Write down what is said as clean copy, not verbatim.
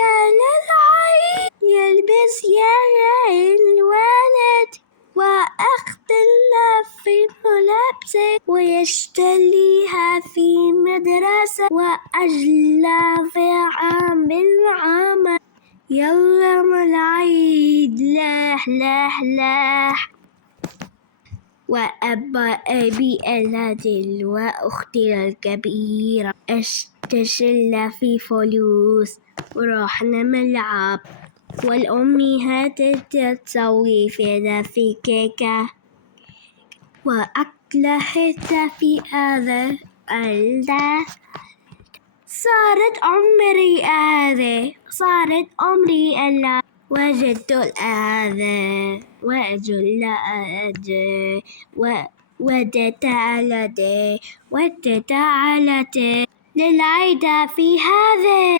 يا للعيد يلبس يا الولد واختلاف في ملابسه ويشتريها في مدرسة وأجلى في عام العام يلا العيد لاح لاح لاح أبي الهدل وأختي الكبيرة اشتشلنا في فلوس ورحنا ملعب والأمهات تسوي في كيكة وأكلت في هذا صارت عمري ألا وجدت الآذى وأجل أجي ودت على للعيد في هذا